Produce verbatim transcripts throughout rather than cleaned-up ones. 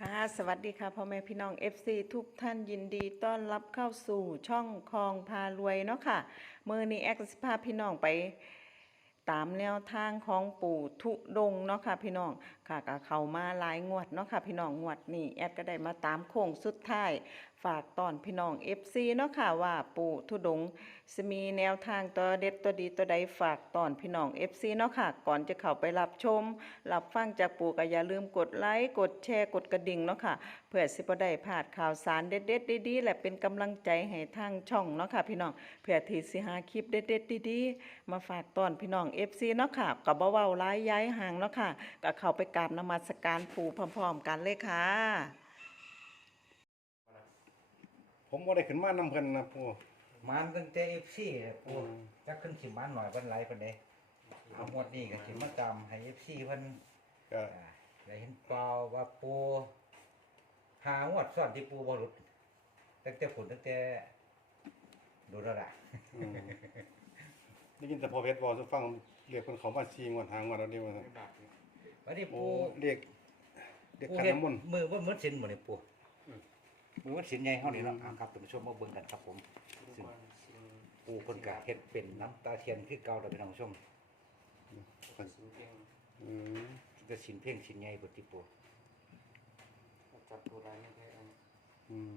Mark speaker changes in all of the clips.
Speaker 1: ค่ะสวัสดีค่ะพ่อแม่พี่น้อง เอฟ ซี ทุกท่านยินดีต้อนรับเข้าสู่ช่องคลองพารวยเนาะค่ะมื้อนี้แอคสิพาพี่น้องไปตามแนวทางของปู่ทุดงค์เนาะค่ะพี่น้องค่ะก็เข้ามาหลายงวดเนาะค่ะพี่น้องงวดนี้แอดก็ได้มาตามโค้งสุดท้ายฝากตอนพี่น้อง เอฟ ซี เนาะค่ะว่าปู่ทุดงค์สิมีแนวทางตัวเด็ดตัวดีตัวใดฝากตอนพี่น้อง เอฟ ซี เนาะค่ะก่อนจะเข้าไปรับชมรับฟังจากปู่ก็อย่าลืมกดไลค์กดแชร์กดกระดิ่งเนาะค่ะเพื่อสิบ่ได้พลาดข่าวสารเด็ดๆดีๆและเป็นกำลังใจให้ทางช่องเนาะค่ะพี่น้องเพื่อที่สิหาคลิปเด็ดๆดีๆมาฝากตอนพี่น้อง เอฟ ซี เนาะค่ะก็บ่เว้าหลายย้ายห่างเนาะค่ะก็เข้าไปกราบนมัสการปู่พร้อมๆกันเลยค่ะ
Speaker 2: ผมบ่ได้ขึ้นมานำเพิ่นนะปู่
Speaker 3: มันตั้งแต่ เอฟ ซี แหละปู่
Speaker 2: อืม
Speaker 3: จักขึ้นสิมันหน่อยเพิ่นหลายปานใดเอาหมดนี้ก็สิมาตามให้ เอฟ ซี เพิ่น
Speaker 2: ก็
Speaker 3: อ่าได้เห็นเปล่าว่าปู่หางวดซ้อนที่ปู่บ่หลุดตั้งแต่ฝนตั้งแต่ดูแล้วล่ะ
Speaker 2: อืมได้ยินแต่พอเพชรบอกสู่ฟังเรียกเพิ่นเขามาซีงวดหางวดแล้วเดียวว่าซั่น
Speaker 3: วันนี้
Speaker 2: โอ้
Speaker 3: ปู่
Speaker 2: เรียกเรียก
Speaker 3: ปู่
Speaker 2: ขัน
Speaker 3: เฮ็ด
Speaker 2: น้ำมนต์
Speaker 3: มือบ่เหมือนศีลบ่นี่ปู่
Speaker 2: อืม
Speaker 3: มือเหมือนศีลใหญ่เฮานี่เนาะ
Speaker 2: อืม
Speaker 3: อ่าครับท่านผู้ชมมาเบิ่งกันครับผมซึ่งปู่เพิ่นก็เฮ็ดเป็นน้ำตาเทียนคือเก่าเด้อพี่น้องผู้ชม
Speaker 2: เพิ่นอืม
Speaker 3: จะศีลเพ่งศีลใหญ่พุ่นติปู่
Speaker 4: จับตัวได้ไม่ได้อัน
Speaker 2: อืม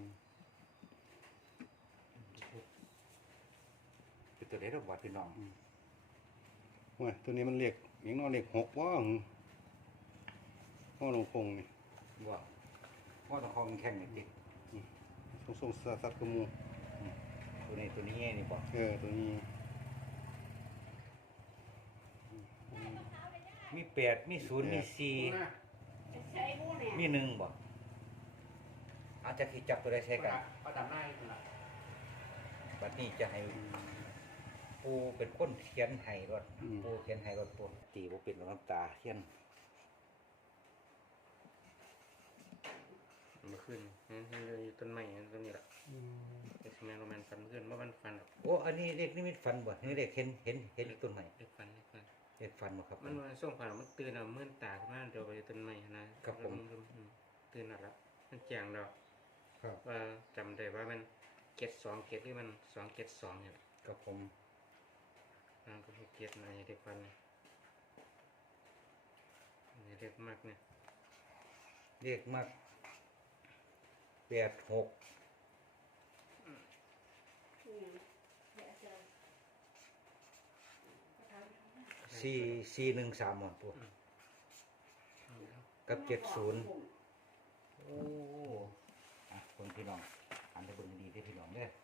Speaker 3: เป็นตัวใดดอกว่าพี่น้อง
Speaker 2: โอ้ยตัวนี้มันเรียกหยังเนาะเรียกหกบ่หึพ่อหลวงคงนี่
Speaker 3: ว่าว่าต้องคองแข่งนี่ติ
Speaker 2: ทรงๆสัตว์กระมู
Speaker 3: ตัวนี้ตัวนี้แง่นี่บ่
Speaker 2: เออตัวนี้
Speaker 3: มีแปดมีศูนย์มีสี่มีหนึ่งบ่อาจจะคิดจับตัวใดใช้กัน
Speaker 4: ประดับหน้าอีกละ
Speaker 3: บัดนี้จะให้ปูเป็นคนเขียนให้รถปูเขียนให้รถปูตีบ่เป็นน้ำตาเขียน
Speaker 4: เมื่อคืนนี่นี่อยู่ต้นไม้นั่นต้นนี้แหละ
Speaker 2: อืม
Speaker 4: เอ็กซ์แมนโรแมนฟันเมื่อคืนว่ามันฟันหรอก
Speaker 3: โอ้อันนี้เด็กนี่มีฝันบ่นี่เด็กเห็นเห็นเห็นอีกต้นใหม่
Speaker 4: เล็กฟันเล็กฟัน
Speaker 3: เด็กฝันบ่ครับ
Speaker 4: มันมันส่งผ่านมันตื่นอ่ะมื่นตาขึ้นมาเดี๋ยวไปต้นไม้นะครับ
Speaker 3: ผม
Speaker 4: อืมตื่นหนักแล้วมันแจงดอก
Speaker 2: ครับ
Speaker 4: ว่าจำได้ว่ามันเก็ดสองเก็ดหรือมันสองเก็ดสองเนี่ย
Speaker 3: กับผม
Speaker 4: นางก็หกเก็ดนะเด็กฟันเนี่ยเด็กมากเนี่ย
Speaker 3: เรียกมากแปดหกสี่สี่หนึ่งสามหมดปูกับเจ็ดศูนย์โอ้อะคนพี่น้องอ่านได้เบิ่งดีๆได้อพี่น้องเด้อ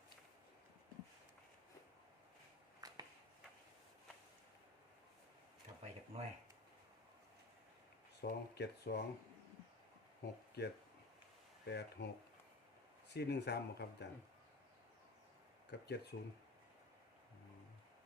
Speaker 3: ถ้าไปจากหน้อย
Speaker 2: สองเจ็ดสองหกเจ็ดแปดหกสี่หนึ่งสามบ่ครับอาจารย์กับเจ็ดศูนย์
Speaker 4: อืม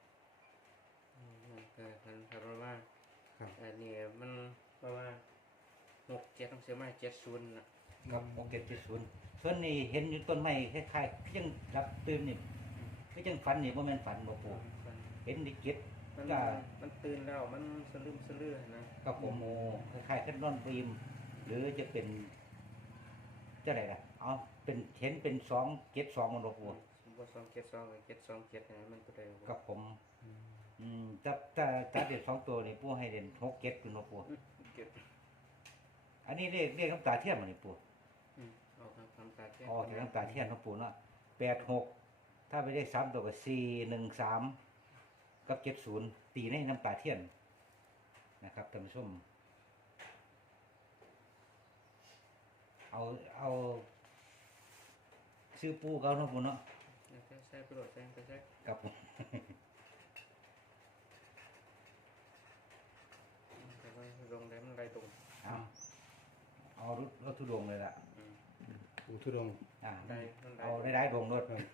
Speaker 4: แต่มันเพราะว่า
Speaker 2: ครับ
Speaker 4: อันนี้มันเพราะว่าหกเจ็ดต้องเสียมาเจ็ดศูนย์น่ะ
Speaker 3: กับหกเจ็ดเจ็ดศูนย์ส่วนนี้เห็นอยู่ต้นไม้คล้ายๆเพียงรับตื่นนี่ไม่จังฝันนี่บ่แม่นฝันบ่ปู่เห็นดิเก็ด
Speaker 4: มัน
Speaker 3: ก็
Speaker 4: มันตื่นแล้วมันสลืมสลือนะ
Speaker 3: กับผมโมคล้ายๆกันนอนบีมหรือจะเป็นจะไหนล่ะเอาเป็นเห็นเป็นสองเจ็ดสองมันบ่ปู่
Speaker 4: บ่สองเจ็ดสองกับเจ็ดสองเจ็ดนะมันตัวใดบ่
Speaker 3: กับผม อืมถ้าถ้าถ้าเด็ดสองตัวนี่ปู่ให้เด่นหกเจ็ดคุณบ่ปู่
Speaker 4: เจ็ด
Speaker 3: อันนี้เรียกเรียกน้ำตาเทียนมันนี่ปู่
Speaker 4: อืมออกทางความตาเทียน
Speaker 3: อ๋อที่น้ำตาเทียนของปู่เนาะแปดหกถ้าไปได้สามตัวก็สี่หนึ่งสามกับเจ็ดศูนย์ตีในน้ำตาเทียนนะครับท่านผู้ชมเอาเอาซื้อปูเขาเนาะปู่เนาะ
Speaker 4: ใช้ใช้ประโยชน์ใช้ใช้
Speaker 3: กับผม
Speaker 4: แต่ว่าลงได้มันไรตรง
Speaker 3: เอาเอารถรถทุดงเลยล่ะ
Speaker 4: อืม
Speaker 2: ปู่ทุดงค์
Speaker 3: อ่า
Speaker 4: ได้มันได้
Speaker 3: เอาได้ได้ดวงรถ
Speaker 2: ครับ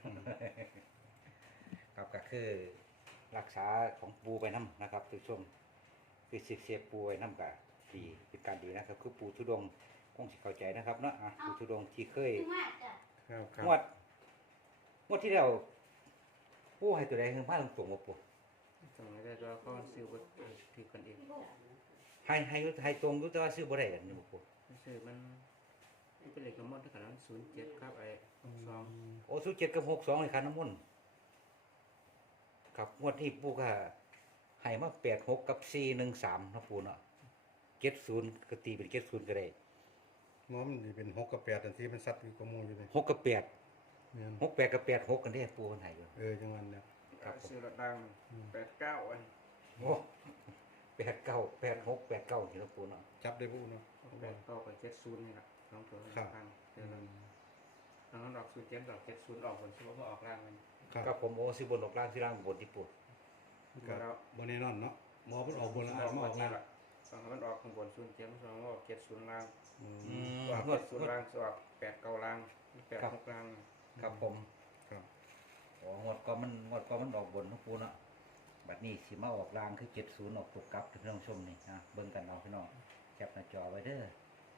Speaker 3: ครับก็คือรักษาของปูไปน้ำนะครับทุกช่วงคือสิเสียปูไว้น้ำกับดีเป็นการดีนะครับคือปูทุดงค์คงสิเข้าใจนะครับเนาะอ่ะปูทุดงค์ที่เคย
Speaker 2: ครับครับ
Speaker 3: งวดงวดที่เราปูให้ตัวใดคือผ้าตรงๆมาปู
Speaker 4: ตรงนี้ได้ตัวเขาซื้อวัตถุที่คนเอง
Speaker 3: ให้ให้ให้ตรงรู้แต่ว่าซื้อบ่ได้กันนี่บ่ปู
Speaker 4: ซื้อมันที่เป็นเหล็กน้ำมันเท่ากันนั้นศูนย์เจ็ดครับไอ้สอง
Speaker 3: โอ้ศูนย์เจ็ดกับหกสองเลยคันน้ำมนต์ครับงวดนี้ปูก็ให้มาแปดหกกับสี่หนึ่งสามนะปูเนาะเจ็ดศูนย์ก็ตีเป็นเจ็ดศูนย์ก็ได้
Speaker 2: ง้อมันสิเป็นหกกับแปดอันที่มันซัดอยู่กับหมู่อยู่เลย
Speaker 3: หกกับแปด
Speaker 2: แม่น
Speaker 3: หกแปดกับแปดหกกันได้ปูคนไหนอยู่
Speaker 2: เออจังหวันเนี่ย
Speaker 3: ครับผม
Speaker 4: ซื้อรถดังแปดเก้าอัน
Speaker 3: โอ้แปดเก้าแปดหกแปดเก้าที่เราปูเนาะ
Speaker 2: จับได้ปุ๊เนาะ
Speaker 4: แปดเก้ากับเจ็ดศูนย์นี่แหละสองตัว
Speaker 2: ครับ
Speaker 4: ทางเดี๋ยวนั้นทางนั้นออกศูนย์เจ็ดดอกเจ็ดศูนย์ออกผลชั่วโมงก็ออกล่างมัน
Speaker 2: ครับ
Speaker 3: กับผมโอ้สิบนออกล่างสิล่างบนที่ปู
Speaker 2: ก็บ่แน่นอนเนาะหมอมันออกบนแล้ว
Speaker 4: อ
Speaker 2: อา
Speaker 4: อ
Speaker 2: จ
Speaker 4: ก
Speaker 2: มา
Speaker 4: มา
Speaker 2: ออก
Speaker 4: นี่
Speaker 2: ล่าง
Speaker 4: แหละสองมันออกข้างบนศูนย์เจ็ดสองออกเจ็ดศูนย์ล่าง
Speaker 2: อืม
Speaker 3: อืม
Speaker 4: ออก
Speaker 3: งวด
Speaker 4: เจ็ดศูนย์ล่างออกแปดเก้าล่างแปดหกล่าง
Speaker 3: ครับผม
Speaker 2: ครับ
Speaker 3: อ๋องวดก็มันงวดก็มันออกบนนะปูเนาะบัดนี้สิมาออกล่างคือเจ็ดศูนย์ออกตกกลับพี่น้องชมนี่นะเบิ่งกันเอาพี่น้องแคปหน้าจอไว้เด้อ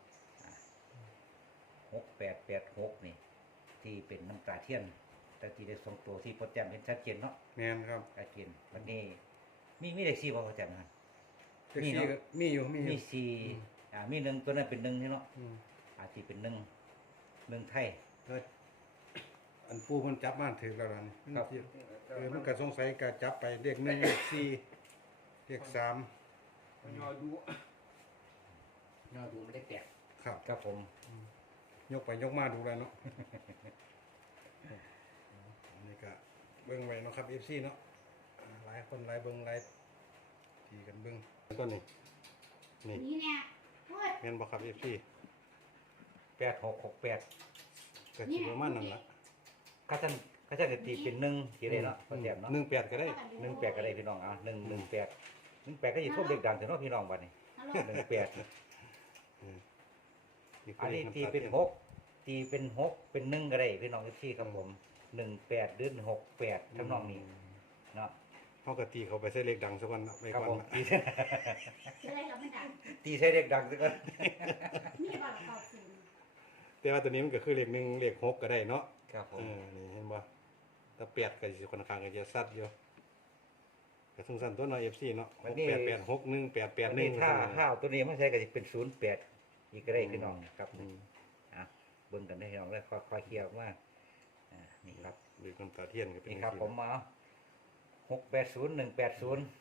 Speaker 3: หกแปดแปดหกนี่ที่เป็นน้ำตาเทียน แต่ที่ได้สองตัวที่พอแจ่มเห็นชัดเจนเนาะ
Speaker 2: แม่นครับ
Speaker 3: ชัดเจนวันนี้มีมีเลขสี่บ่พอแจ่มนะ
Speaker 2: แท็ก
Speaker 3: มี
Speaker 2: ซี่
Speaker 3: เนาะ
Speaker 2: ก็มีอยู่มีอ
Speaker 3: มี
Speaker 2: ยู่
Speaker 3: สี่อ่ามีหนึ่งตัวนั้นเป็นหนึ่งนี่เนาะ
Speaker 2: อืม
Speaker 3: อาจจะเป็นหนึ่งหนึ่งไทย
Speaker 2: แล้วอันปูมันจับมาถือแล้วล่ะนี่มัน
Speaker 3: ครับ
Speaker 2: สิเออมันก็สงสัยก็จับไปเลขหนึ่งเลขสี่เลขสาม
Speaker 4: ยอดูยอดูไม่ได้แตก
Speaker 2: ครับ
Speaker 3: ครับผม
Speaker 2: ยกไปยกมาดูแล้วเนาะ อันนี้ก็เบิ่งไว้เนาะครับ เอฟ ซี เนาะอ่าหลายคนหลายเบิ่งหลายทีกันเบิ่งต้นนี้นี่
Speaker 5: นี่เนี่ยโอ้ย
Speaker 2: แม่นบ่ครับ เอฟ ซี
Speaker 3: แปดหกหกแปด
Speaker 2: ก็สิประมาณนั้นล่ะ
Speaker 3: ข้าท่านข้าท่านจะตีเป็นหนึ่งทีได้เนาะพอแจ่มเนาะ
Speaker 2: หนึ่งแปดก็ได้
Speaker 3: หนึ่งแปดก็ได้พี่น้องอ่ะหนึ่งหนึ่งแปดหนึ่งแปดก็จะท่วมเด็กดังถึงเนาะพี่น้องบัดนี้
Speaker 5: ฮัลโหล
Speaker 3: หนึ่งแปด
Speaker 2: นี่
Speaker 3: อันนี้
Speaker 2: คือ
Speaker 3: ตีเป็นหกตีเป็นหกเป็นหนึ่งก็ได้พี่น้องที่ครับผมหนึ่งแปดหรือหกแปดทำนองนี้เนาะ
Speaker 2: เฮาก็ตีเขาไปใส่เลขดังซะก่อนนะไว้
Speaker 3: ครับ
Speaker 2: ก่อน
Speaker 3: ผม
Speaker 2: นะ
Speaker 3: ตี
Speaker 5: อะไรกับไม่ดัง
Speaker 3: ตีใช้เด็กดังซะก่อน
Speaker 5: นี่ว่าเก่าศูนย์
Speaker 2: แต่ว่าตัวนี้มันก็คือเลขหนึ่งเลขหกก็ได้เนาะ
Speaker 3: ครับผม
Speaker 2: เออนี่เห็นบ่ถ้าแปดก็สิค่อนข้างก็จะซัดอยู่ก็สงสารตัวเนาะ เอฟ ซี เนาะหกแปดแปดหกหนึ่งแปดแปดหนึ่ง
Speaker 3: ถ้าห้าวตัวนี้ไม่ใช่ก็จะเป็นศูนย์แปดอีกก็ได้พี่น้องครับ
Speaker 2: อืม
Speaker 3: อ่ะเบิ่งกันได้พี่น้องแล้วค่อยๆเคลียร์ว่าอ่านี่ครับ
Speaker 2: เลขคนตาเทียนก็เป็น
Speaker 3: นี่ครับ
Speaker 2: จัง
Speaker 3: ผ
Speaker 2: ซี่
Speaker 3: มมาหกแปดศูนย์หนึ่งแปดศูนย์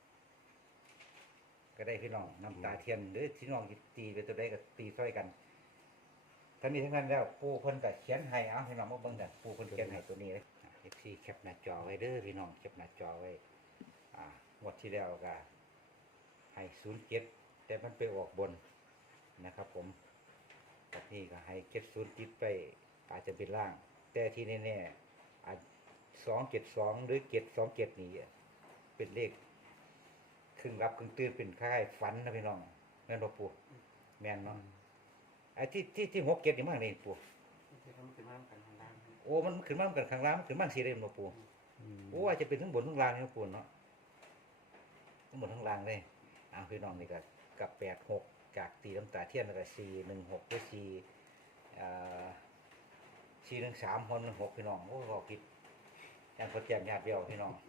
Speaker 3: ก็ได้พี่น้องน้ำตาเทียนหรือที่น้องตีไปตัวใดก็ตีซ้อยกันทั้งนี้ทั้งนั้นแล้วปูเพิ่นก็เขียนให้เอาพี่น้องมาเบิ่งกันปูเพิ่นเขียนให้ตัวนี้เลยเอฟซีแคปหน้าจอไว้เด้อพี่น้องแคปหน้าจอไว้อ่างวดที่แล้วก็ให้ศูนย์เจ็ดแต่มันไปออกบนนะครับผมกับนี่ก็ให้เจ็ดศูนย์ติดไปอาจจะเป็นล่าง แต่ที่แน่ๆอาจสองเจ็ดสองหรือเจ็ดสองเจ็ดนี่เป็นเลขครึ่งรับครึ่งตื่นเป็นค่ายฝันนะพี่น้องแม่นบ่ปู่แม่นเนาะไอ้ที่ที่ที่หกเจ็ดนี่มากเลยปู่
Speaker 4: ที่ทำเป็นม้ามกันทางล่าง
Speaker 3: โอ้มันขึ้นมาเหมือนกันข้างล่างมันขึ้นมาสีเลยบ่ปู่
Speaker 2: อืม
Speaker 3: โอ้อาจจะเป็นทั้งบนทั้งล่างนี่นะปู่เนาะทั้งบนทั้งล่างเลยอ่าพี่น้องนี่ก็กับแปดหกจากตีน้ำตาเทียนแล้วก็สี่หนึ่งหกด้วยสี่อ่าสี่หนึ่งสามคนหนึ่งหกพี่น้องโอ้เราผิดยังพอแจ่มญาติเดียวพี่น้อง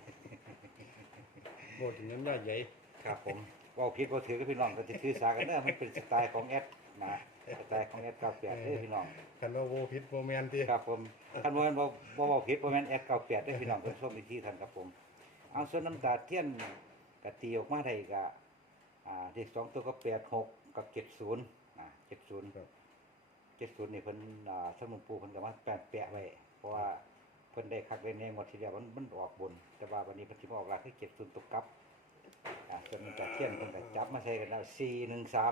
Speaker 2: โบถึงนั้นว่าใหญ่
Speaker 3: ครับผมเว่าผิดเว่าถือกับพี่น้องก็จะถือสากันเนอะมันเป็นสไตล์ของแอดนะสไตล์ของแอดเก้าแปดเด้อพี่น้อง
Speaker 2: คันว่าโบผิดโบแม่นติ
Speaker 3: ครับผมคันว่าบ่บ่เว้าผิดบ่แม่นแอดเก้าแปดเด้อพี่น้องเพิ่นส่งวิธีท่านครับผมเอาส่วนน้ำตาเทียนก็ตีออกมาได้ก็อ่าเลขสองตัวก็แปดหกกับเจ็ดศูนย์อ่าเจ็ดศูนย์
Speaker 2: ครับ
Speaker 3: เจ็ดศูนย์นี่เพิ่นอ่าสมุนปูเพิ่นก็มาแปะแปะไว้เพราะว่าเพิ่นได้คักได้แน่งวดที่แล้วมันมันออกบน แต่ว่าวันนี้เพิ่นสิมาออกล่างคือเจ็ดศูนย์ตกกลับอ่าส่วนน้ำตาเทียนเพิ่นก็จับมาใส่กันแล้วสี่หนึ่งสาม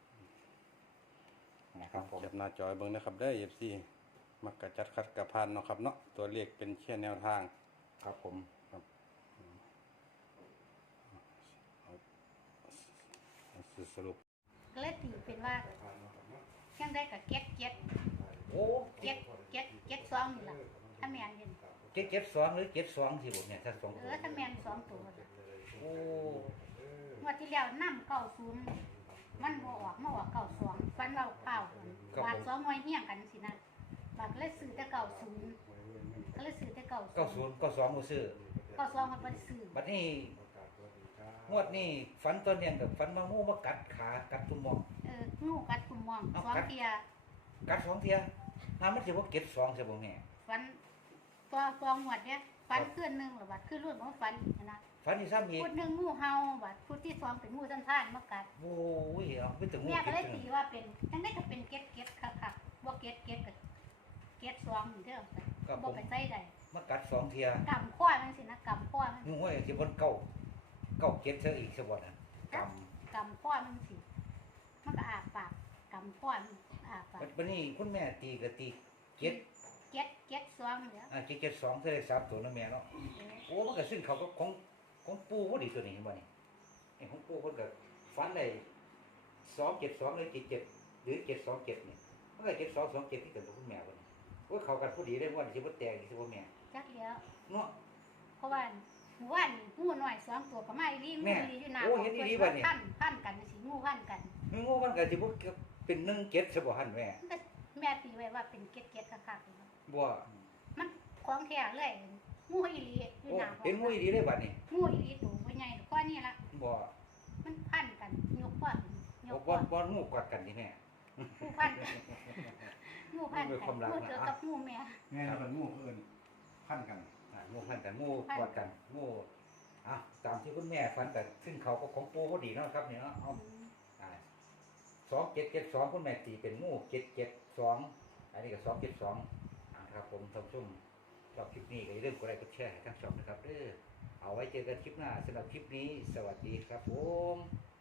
Speaker 3: นะครับผม
Speaker 2: จับหน้าจอยเบิ่งนะครับได้อ เอฟ ซี มักกะจัดคัดกะพานเนาะครับเนาะตัวเลขเป็นแค่แนวทาง
Speaker 3: ครับผม
Speaker 2: ครับเอาสรุป
Speaker 5: ก็เลยตีเป็นว่ายังได้กับเก็ตเก็ต
Speaker 3: โอ้
Speaker 5: เก็ตเก็ตเก็ตสองนี่ล่ะถ้าแมนเห็น
Speaker 3: เจ็ดเจ็ดสองหรือเจ็ดสองสิบุเนี่ยถ้าสอง
Speaker 5: เอ
Speaker 3: ตัว
Speaker 5: อถ้าแมนสองตัวล่ะ
Speaker 3: โอ้
Speaker 5: งวดที่แล้วน้ำเก้าศูนย์มันบ่ออกมาออกเก้าสองฟันเราเปล่าบาทสองมวยเฮี้ยงกันสินะบาทก็เลยซื้อแต่เก้าศูนย์ก็เลยซื้อแต่เก้า
Speaker 3: เก้า
Speaker 5: ศู
Speaker 3: ศู
Speaker 5: น
Speaker 3: น
Speaker 5: ย์
Speaker 3: ย์เก้าสองมือซื้อ
Speaker 5: เก้าสองมันบ่ได้ซื้อ
Speaker 3: บัดนี้งวดนี้ฝันตัวเนี่ยกับฝันมางูมากัดขากัดตุ่มมอง
Speaker 5: เอองูกัดกุมมอง
Speaker 3: เอา
Speaker 5: สอง
Speaker 3: กัด
Speaker 5: เทีย
Speaker 3: กัดสองเทียน้ำมันสิบ่เก็ดสองใช่บ่แม่
Speaker 5: ฟันตัวตัวหวดเนี่ยฟันขึ้นหนึ่งหรือบัดขึ้นรุ่นของฟันอีกนะ
Speaker 3: ฝันอีกซ้ำอีก
Speaker 5: พูดหนึ่งงูเห่าบัดพูดที่สองเป็นงูสันท่านมากัด
Speaker 3: โอ้ยเอาไปถึงงู
Speaker 5: แม่ก็
Speaker 3: เก็ด
Speaker 5: เลย
Speaker 3: จัง
Speaker 5: ตีว่าเป็นทั้งได้ก็เป็นเก็ดเก็ดค่ะค่ะว่าเก็ดเก็ดกับเก็ดสองอยู่เด้อ
Speaker 3: ก็ผ
Speaker 5: บ่
Speaker 3: ม
Speaker 5: ไปใส่ใด
Speaker 3: มากัดสองเทีย
Speaker 5: กำข้อมันสินะกำข้อมัน
Speaker 3: งูห้อยสิบนเก้าเก้าเจ็ดเท่าอีกสบดนะก
Speaker 5: กำข้อมันสิมันก็อาปากกำข้อมันอาปาก
Speaker 3: ำวันนี้คุณแม่ตีก็ตีเจ็ด
Speaker 5: เก็ดเก็ดสองเด้อ
Speaker 3: อ่าเจ็ดเจ็ดสองเท่าได้สามตัวนะแม่เนาะโอ้มันก็ซึ่งเขาก็ของของปูพอดีตัวนี้เห็นบ่นี่ไอ้ของปูคนก็ฟันได้สองเจ็ดสองหรือเจ็ดเจ็ดหรือเจ็ดสองเจ็ดนี่มันก็เจ็ดสองสองเจ็ดที่เกิดกับคุณแม่คนนี้ว่าเขากันพอดีได้ว่าสิบ่แตกสิบ่แม่
Speaker 5: จักแล้ว
Speaker 3: เนาะ
Speaker 5: เพราะว่าหมู่บ้านงูน้อยสองตัวก็มาอีหลีงู
Speaker 3: แม่
Speaker 5: อีหลีอยู่หน้า
Speaker 3: โอ้เห็นอีหลีบัดนี้
Speaker 5: พันพันกันสิงูพันกัน
Speaker 3: งูมันก็สิบ่เป็นหนึ่งเจ็ดสิบ่หันแม่
Speaker 5: มันก็แม่ตีไว้ว่าเป็นเก็ดเก็ดคักๆเลยเนาะ
Speaker 3: บ่
Speaker 5: มันของแท้เลยงูอีหลีอยู่
Speaker 3: โอ้
Speaker 5: หน้า
Speaker 3: เห็นงูอีดีได้บัดนี้
Speaker 5: งูอีหลีตัวบ่ใหญ่กว่านี่ละ
Speaker 3: บ่
Speaker 5: มันพันกันยกป้อนย
Speaker 3: บ่
Speaker 5: ก
Speaker 3: บ่
Speaker 5: ป้อน
Speaker 3: บ่งูกอดกันนี่แม่
Speaker 5: งูพันกันงูพัน
Speaker 3: มันเป็น
Speaker 5: กั
Speaker 3: ความ
Speaker 5: น
Speaker 3: รัก
Speaker 5: งู
Speaker 3: นะ
Speaker 5: เจอกับงูแม่
Speaker 2: แม่เป็นงูเอื่นพันกัน
Speaker 3: อ่างูพันกันงูกอดกันงูอ่ะตามที่คุณแม่ฝันแต่ซึ่งเขาก็ของปูพอดีเนาะครับเนี่ยเนาะเอาอ่าสองเจ็ดเจ็ดสองคุณแม่ตีเป็นงูเจ็ดเจ็ดสองอันนี้ก็สองเจ็ดสองอ่าครับผมท่านผู้ชมชอบคลิปนี้ก็อย่าลืมกดไลค์กดแชร์ให้ทั้งสองนะครับเด้อเอาไว้เจอกันคลิปหน้าสำหรับคลิปนี้สวัสดีครับผม